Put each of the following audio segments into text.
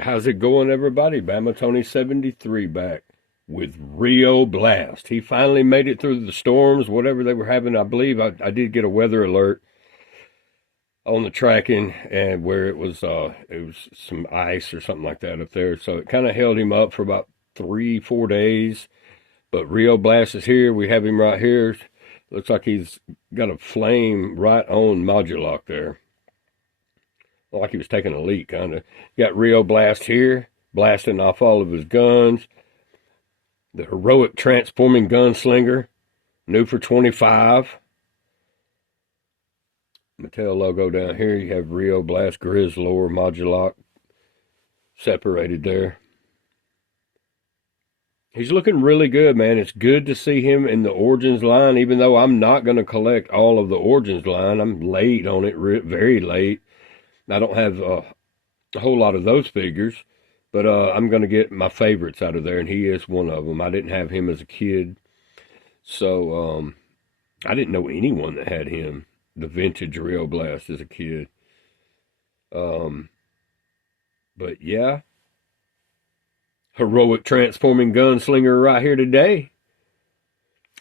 How's it going, everybody? Bama Tony 73 back with Rio Blast. He finally made it through the storms, whatever they were having. I believe I did get a weather alert on the tracking, and where it was some ice or something like that up there. So it kind of held him up for about 3-4 days. But Rio Blast is here. We have him right here. Looks like he's got a flame right on Modulock there. Like he was taking a leak, kind of. Got Rio Blast here, blasting off all of his guns. The heroic transforming gunslinger, new for 25. Mattel logo down here. You have Rio Blast, Grizzlor, Modulock separated there. He's looking really good, man. It's good to see him in the Origins line, even though I'm not going to collect all of the Origins line. I'm late on it, very late. I don't have a whole lot of those figures, but I'm going to get my favorites out of there, and he is one of them. I didn't have him as a kid, so I didn't know anyone that had him, the vintage Rio Blast, as a kid. But yeah, heroic transforming gunslinger right here today.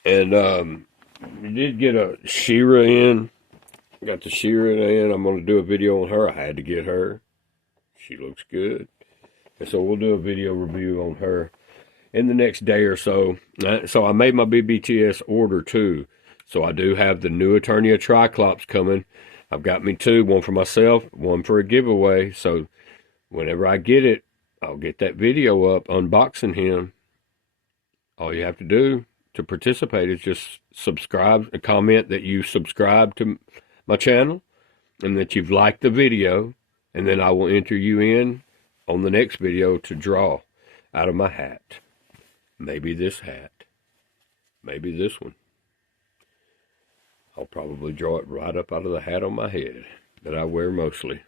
And we did get a She-Ra in. Got the She-Ra in. I'm going to do a video on her. I had to get her. She looks good. And so we'll do a video review on her in the next day or so. So I made my BBTS order too. So I do have the new Eternia Triclops coming. I've got me two, one for myself, one for a giveaway. So whenever I get it, I'll get that video up unboxing him. All you have to do to participate is just subscribe and comment that you subscribe to my channel and that you've liked the video, and then I will enter you in on the next video to draw out of my hat. Maybe this hat, maybe this one. I'll probably draw it right up out of the hat on my head that I wear mostly.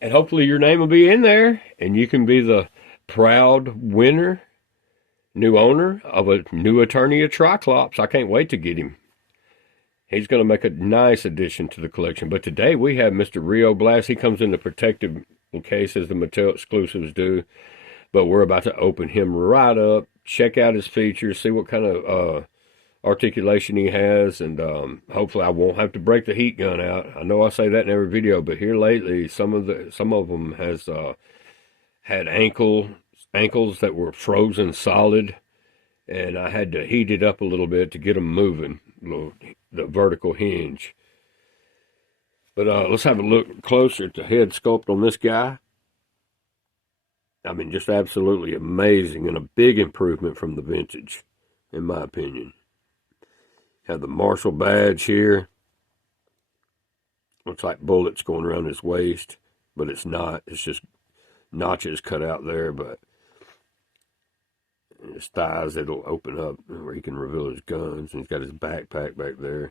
And hopefully your name will be in there, and you can be the proud winner, new owner of a new Eternia Triclops. I can't wait to get him. He's going to make a nice addition to the collection. But today we have Mr. Rio Blast. He comes in the protective case as the Mattel exclusives do. But we're about to open him right up, check out his features, see what kind of articulation he has, and hopefully I won't have to break the heat gun out. I know I say that in every video, but here lately some of them has had ankles that were frozen solid, and I had to heat it up a little bit to get them moving, the vertical hinge. But let's have a look closer at the head sculpt on this guy. I mean, just absolutely amazing, and a big improvement from the vintage, in my opinion. Have the Marshall badge here. Looks like bullets going around his waist, but it's not. It's just notches cut out there, but his thighs, it'll open up where he can reveal his guns. And he's got his backpack back there.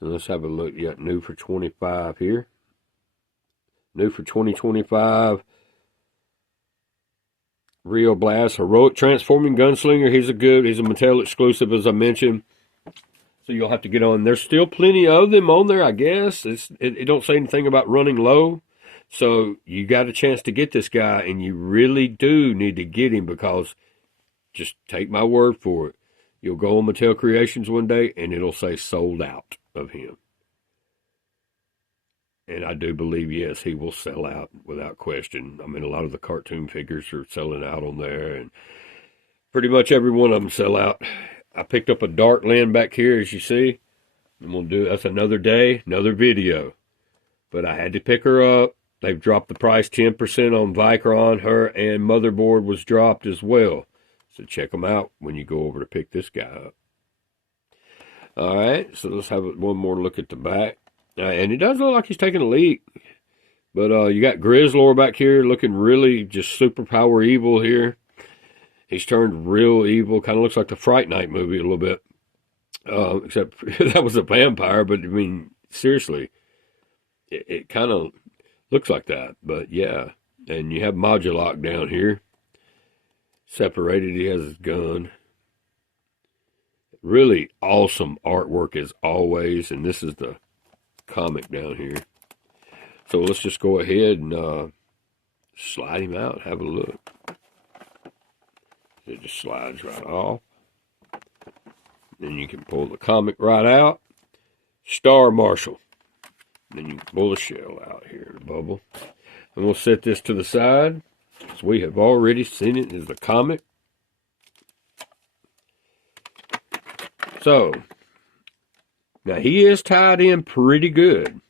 And let's have a look. You got new for 25 here. New for 2025. Rio Blast, heroic transforming gunslinger. He's a Mattel exclusive, as I mentioned. So you'll have to get on. There's still plenty of them on there, I guess. It don't say anything about running low. So you got a chance to get this guy, and you really do need to get him, because just take my word for it. You'll go on Mattel Creations one day, and it'll say sold out of him. And I do believe, yes, he will sell out without question. I mean, a lot of the cartoon figures are selling out on there, and pretty much every one of them sell out. I picked up a Dark Lynn back here, as you see. I'm going to do, that's another day, another video. But I had to pick her up. They've dropped the price 10% on Vicron. Her and Motherboard was dropped as well. So check them out when you go over to pick this guy up. All right, so let's have one more look at the back. And it does look like he's taking a leak. But you got Grizzlor back here looking really just superpower evil here. He's turned real evil. Kind of looks like the Fright Night movie a little bit. Except that was a vampire. But, I mean, seriously, it kind of looks like that. But, yeah. And you have Modulock down here. Separated. He has his gun. Really awesome artwork as always. And this is the comic down here. So let's just go ahead and slide him out. Have a look. It just slides right off. Then you can pull the comic right out. Star Marshal. Then you can pull the shell out here in the bubble. And we'll set this to the side, because we have already seen it as the comic. So, now he is tied in pretty good.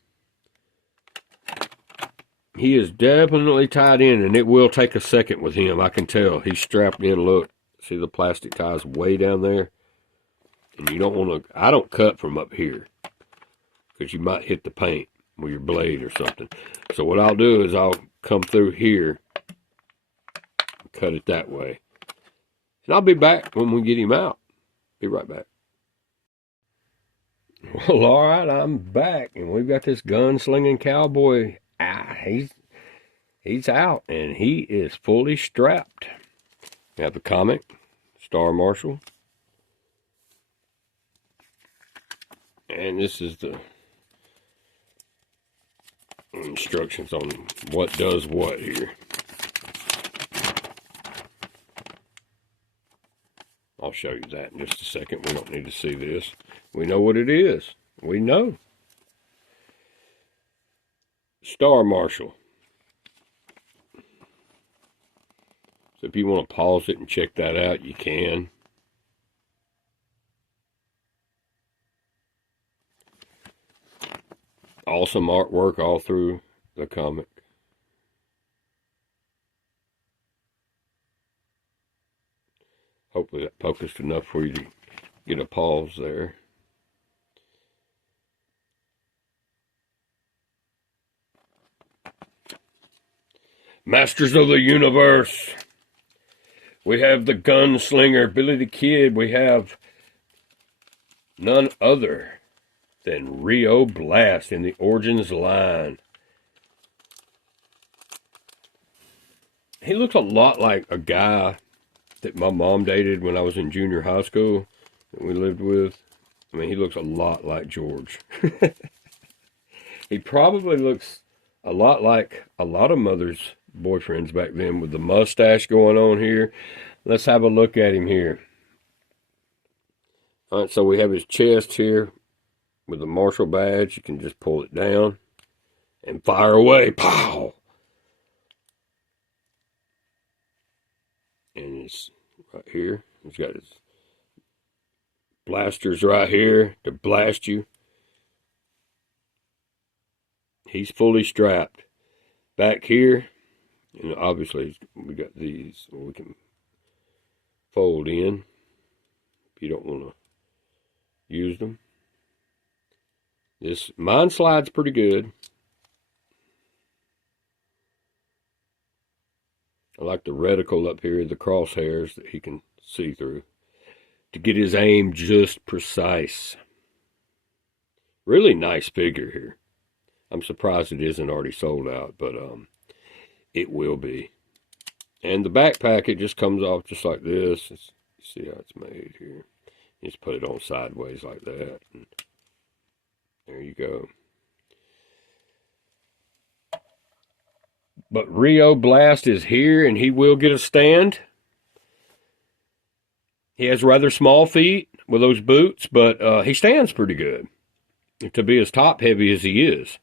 He is definitely tied in, and it will take a second with him. I can tell. He's strapped in. Look, see the plastic ties way down there? And you don't want to, I don't cut from up here, because you might hit the paint with your blade or something. So what I'll do is I'll come through here and cut it that way. And I'll be back when we get him out. Be right back. Well, all right, I'm back, and we've got this gunslinging cowboy. He's out, and he is fully strapped. We have the comic, Star Marshal. And this is the instructions on what does what here. I'll show you that in just a second. We don't need to see this. We know what it is. We know. Star Marshal. So if you want to pause it and check that out, you can. Awesome artwork all through the comic. Hopefully that focused enough for you to get a pause there. Masters of the Universe. We have the gunslinger, Billy the Kid. We have none other than RIO BLAST in the Origins line. He looks a lot like a guy that my mom dated when I was in junior high school that we lived with. I mean, he looks a lot like George. He probably looks a lot like a lot of mothers' boyfriends back then with the mustache going on here. Let's have a look at him here. All right, so we have his chest here with the Marshal badge. You can just pull it down and fire away. Pow! And he's right here. He's got his blasters right here to blast you. He's fully strapped. Back here, and obviously we got these we can fold in if you don't want to use them. Mine slides pretty good. I like the reticle up here, the crosshairs that he can see through to get his aim just precise. Really nice figure here. I'm surprised it isn't already sold out, but it will be. And the backpack, it just comes off just like this. See how it's made here. You just put it on sideways like that. And there you go. But RIO BLAST is here, and he will get a stand. He has rather small feet with those boots, but he stands pretty good to be as top heavy as he is.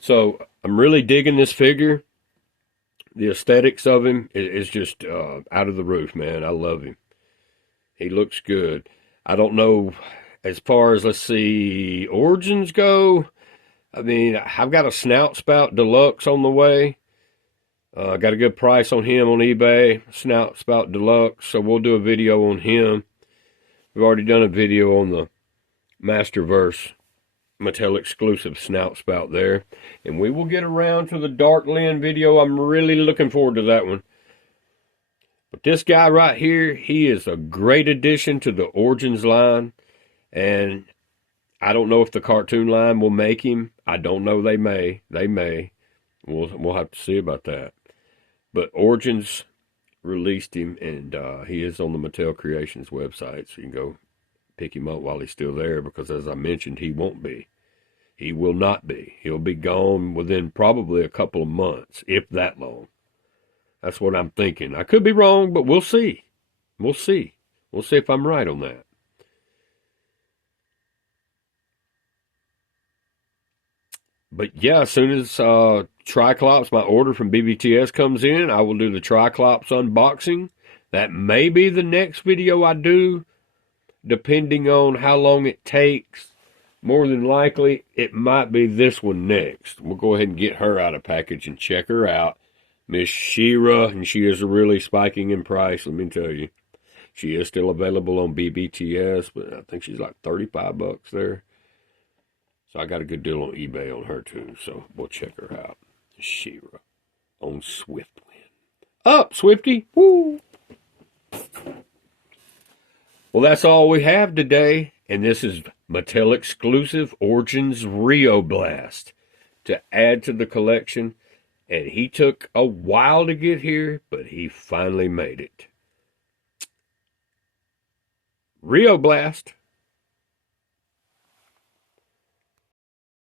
So I'm really digging this figure. The aesthetics of him is just out of the roof, man. I love him. He looks good. I don't know as far as, let's see, origins go. I mean, I've got a Snout Spout Deluxe on the way. I got a good price on him on eBay, Snout Spout Deluxe, so we'll do a video on him. We've already done a video on the Masterverse Mattel exclusive Snout Spout there. And we will get around to the Dark Lynn video. I'm really looking forward to that one. But this guy right here, he is a great addition to the Origins line. And I don't know if the cartoon line will make him. I don't know. They may. They may. We'll have to see about that. But Origins released him, and he is on the Mattel Creations website, so you can go pick him up while he's still there, because as I mentioned, he won't be. He will not be. He'll be gone within probably a couple of months, if that long. That's what I'm thinking. I could be wrong, but we'll see. We'll see. We'll see if I'm right on that. But yeah, as soon as Triclops, my order from BBTS comes in, I will do the Triclops unboxing. That may be the next video I do, depending on how long it takes. More than likely, it might be this one next. We'll go ahead and get her out of package and check her out. Miss Shira, and she is really spiking in price, let me tell you. She is still available on BBTS, but I think she's like 35 bucks there. So I got a good deal on eBay on her too, so we'll check her out. Shira on Swiftwind. Up, Swifty! Woo! Well, that's all we have today, and this is Mattel exclusive Origins RIO Blast to add to the collection. And he took a while to get here, but he finally made it. RIO Blast.